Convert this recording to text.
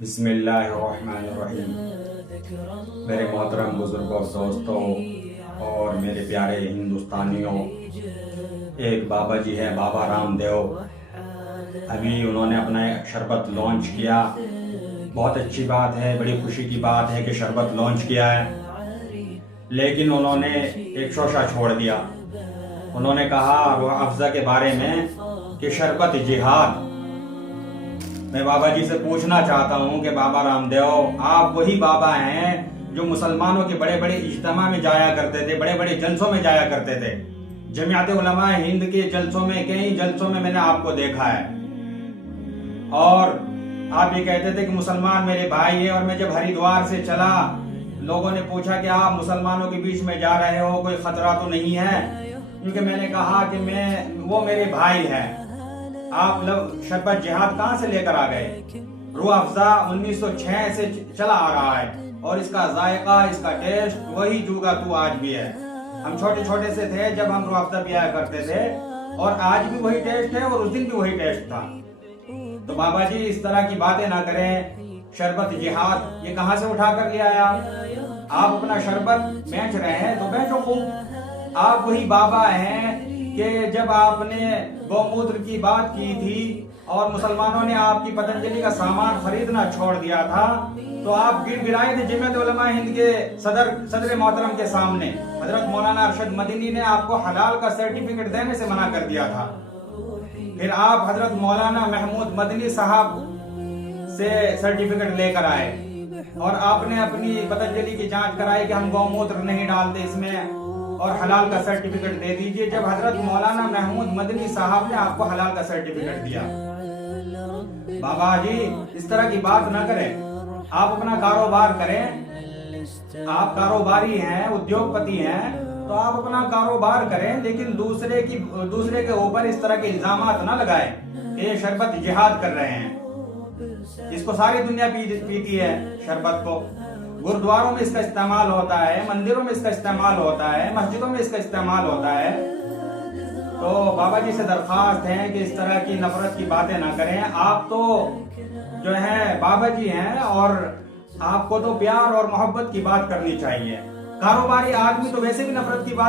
बिस्मिल्लाहिर्रहमानिर्रहीम। मेरे मोहतरम बुजुर्गों, दोस्तों और मेरे प्यारे हिंदुस्तानियों, एक बाबा जी है, बाबा रामदेव। अभी उन्होंने अपना एक शरबत लॉन्च किया। बहुत अच्छी बात है, बड़ी खुशी की बात है कि शरबत लॉन्च किया है। लेकिन उन्होंने एक शोशा छोड़ दिया। उन्होंने कहा रूह अफ़ज़ा के बारे में कि शरबत जिहाद। मैं बाबा जी से पूछना चाहता हूँ कि बाबा रामदेव, आप वही बाबा हैं जो मुसलमानों के बड़े बड़े इज्तिमा में जाया करते थे, बड़े बड़े जलसों में जाया करते थे। जमीयत उलमा हिंद के जलसों में, कई जलसों में मैंने आपको देखा है। और आप ये कहते थे कि मुसलमान मेरे भाई है। और मैं जब हरिद्वार से चला, लोगों ने पूछा कि आप मुसलमानों के बीच में जा रहे हो, कोई खतरा तो नहीं है? क्योंकि मैंने कहा कि वो मेरे भाई है। आप लोग शरबत जिहाद कहाँ से लेकर आ गए? रूह अफ़ज़ा 1906 से चला आ रहा है और इसका जायका, इसका टेस्ट वही जूगा तू आज भी है। हम छोटे छोटे से थे जब हम रूह अफ़ज़ा पिया करते थे, और आज भी वही टेस्ट है और उस दिन भी वही टेस्ट था। तो बाबा जी इस तरह की बातें ना करें। शरबत जिहाद ये कहाँ से उठा कर ले आया? आप अपना शरबत बेच रहे हैं तो बेचो खूब। आप वही बाबा हैं कि जब आपने गौमूत्र की बात की थी और मुसलमानों ने आपकी पतंजलि का सामान खरीदना छोड़ दिया था, तो आप गिड़गिड़ाए थे जमीयत उलमा हिंद के सदर मोहतरम के सामने। हजरत मौलाना अरशद मदनी ने आपको हलाल का सर्टिफिकेट देने से मना कर दिया था। फिर आप हजरत मौलाना महमूद मदनी साहब से सर्टिफिकेट लेकर आए और आपने अपनी पतंजलि की जांच कराई कि हम गौमूत्र नहीं डालते इसमें, और हलाल का सर्टिफिकेट दे दीजिए। जब हजरत मौलाना महमूद मदनी साहब ने आपको हलाल का सर्टिफिकेट दिया। बाबा जी इस तरह की बात ना करें। आप अपना कारोबार करें। आप कारोबारी हैं, उद्योगपति हैं, तो आप अपना कारोबार करें, लेकिन दूसरे के ऊपर इस तरह के इल्जामात ना लगाएं कि ये शरबत जिहाद कर रहे हैं। इसको सारी दुनिया पीती है शरबत को। गुरुद्वारों में इसका इस्तेमाल होता है, मंदिरों में इसका इस्तेमाल होता है, मस्जिदों में इसका इस्तेमाल होता है। तो बाबा जी से दरख्वास्त है कि इस तरह की नफरत की बातें ना करें। आप तो जो है बाबा जी हैं और आपको तो प्यार और मोहब्बत की बात करनी चाहिए। कारोबारी आदमी तो वैसे भी नफरत की बात